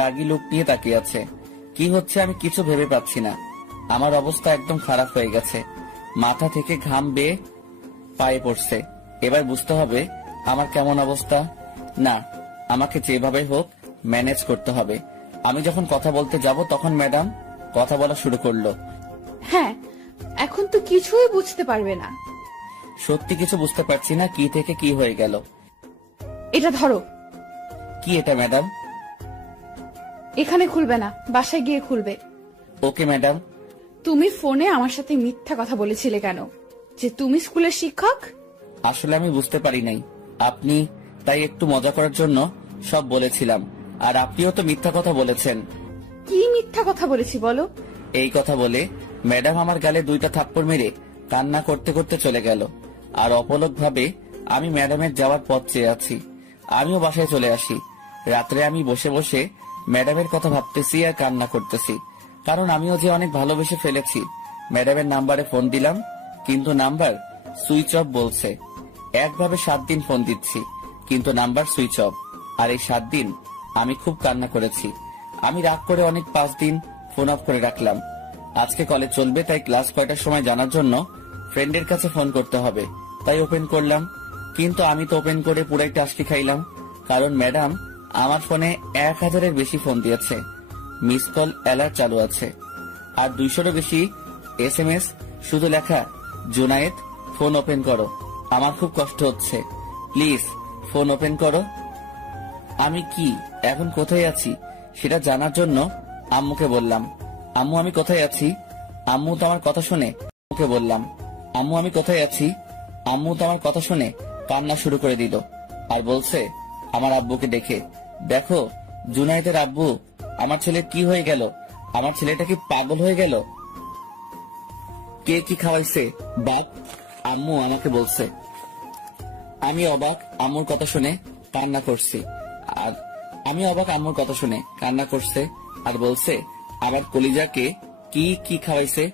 রাগী লোক নিয়ে তাকিয়ে আছে। কি হচ্ছে আমি কিছু ভেবে পাচ্ছি না। আমার অবস্থা একদম খারাপ হয়ে গেছে। মাথা থেকে ঘাম বেয়ে পায়ে পড়ছে। এবার বুঝতে হবে আমার কেমন অবস্থা। না, আমাকে যেভাবে হোক ম্যানেজ করতে হবে। আমি যখন কথা বলতে যাব তখন ম্যাডাম কথা বলা শুরু করলো। হ্যাঁ, এখন তো কিছুই বুঝতে পারবে না। সত্যি কিছু বুঝতে পারছি না কি থেকে কি হয়ে গেল। এটা ধরো। কি এটা ম্যাডাম? এখানে খুলবে না, বাসায় গিয়ে খুলবে। Okay madam. তুমি ফোনে আমার সাথে মিথ্যা কথা বলেছিলে কেন? যে তুমি স্কুলের শিক্ষক? আসলে আমি বুঝতে পারি নাই আপনি, তাই একটু মজা করার জন্য সব বলেছিলাম। আর আপনিও তো মিথ্যা কথা বলেছেন। কি মিথ্যা কথা বলেছি বলো? এই কথা বলে ম্যাডাম আমার গালে 2টা থাপ্পড় মেরে কান্না করতে করতে চলে গেল। আর অপলক ভাবে আমি ম্যাডামের যাওয়ার পথ চেয়ে আছি। আমিও বাসায় চলে আসি। রাত্রে আমি বসে বসে ম্যাডামের কথা ভাবতেছি আর কান্না করতেছি, কারণ আমিও যে অনেক ভালোবেসে ফেলেছি। ম্যাডামের নাম্বারে ফোন দিলাম, কিন্তু নাম্বার সুইচ অফ বলছে। একভাবে 7 দিন ফোন দিচ্ছি, কিন্তু নাম্বার সুইচ অফ। আর এই 7 দিন আমি খুব কান্না করেছি। আমি রাগ করে অনেক 5 দিন ফোন অফ করে রাখলাম। আজকে কলেজ চলবে, তাই ক্লাস কয়টার সময় জানার জন্য ফ্রেন্ডের কাছে ফোন করতে হবে, তাই ওপেন করলাম। কিন্তু আমি তো ওপেন করে পুরাই টাস্কি খাইলাম, কারণ ম্যাডাম আমার ফোনে 1000-এর বেশি ফোন দিয়েছে। মিস কল অ্যালার্ট চালু আছে, আর 200-এরও বেশি SMS, শুধু লেখা জুনায়েদ ফোন ওপেন করো। আমার খুব কষ্ট হচ্ছে, প্লিজ ফোন ওপেন করো। আমি কি এখন কোথায় আছি সেটা জানার জন্য আম্মুকে বললাম, আম্মু আমি কোথায় আছি? আম্মু তো আমার কথা শুনে আম্মুকে বললাম, আম্মু আমি কোথায় আছি? আম্মু তো আমার কথা শুনে কান্না শুরু করে দিল আর বলছে আমার আব্বুকে দেখে, দেখো জুনায়েদের আব্বু, আমার ছেলে কি হয়ে গেল? আমার ছেলেটা কি পাগল হয়ে গেল? কে কি খাওয়াইছে বাপ? আম্মু আমাকে বলছে। আমি অবাক আম্মুর কথা শুনে কান্না করছি, আর আমি অবাক আম্মুর কথা শুনে কান্না করছে আর বলছে আমার কলিজাকে কি কি খাওয়াইছে।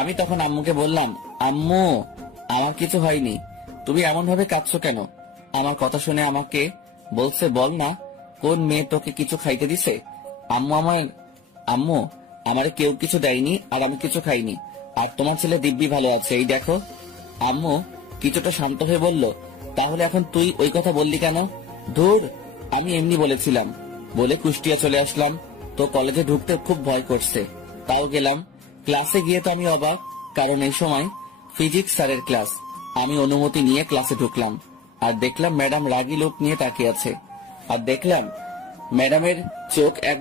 আমি তখন আম্মুকে বললাম, আম্মু আমার কিছু হয়নি, তুমি এমন ভাবে কাঁদছো কেন? আমার কথা শুনে আমাকে বলছে, বল না কোন মেয়ে তোকে কিছু খাইতে দিছে? আম্মু আমারে কেউ কিছু দেয়নি, আর আমি কিছু খাইনি, আর তোমার ছেলে দিব্যি ভালো আছে, এই দেখো। আম্মু কিছুটা শান্ত হয়ে বলল, তাহলে এখন তুই ওই কথা বললি কেন? ধুর, আমি এমনি বলেছিলাম বলে কুষ্টিয়া চলে আসলাম। তো কলেজে ঢুকতে খুব ভয় করছে, তাও গেলাম। ক্লাসে গিয়ে তো আমি অবাক, কারণ এই সময় ফিজিক্স স্যারের ক্লাস। আমি অনুমতি নিয়ে ক্লাসে ঢুকলাম আর দেখলাম ম্যাডাম রাগী লোক নিয়ে তাকিয়ে আছে। আর দেখলাম ম্যাডামের চোখ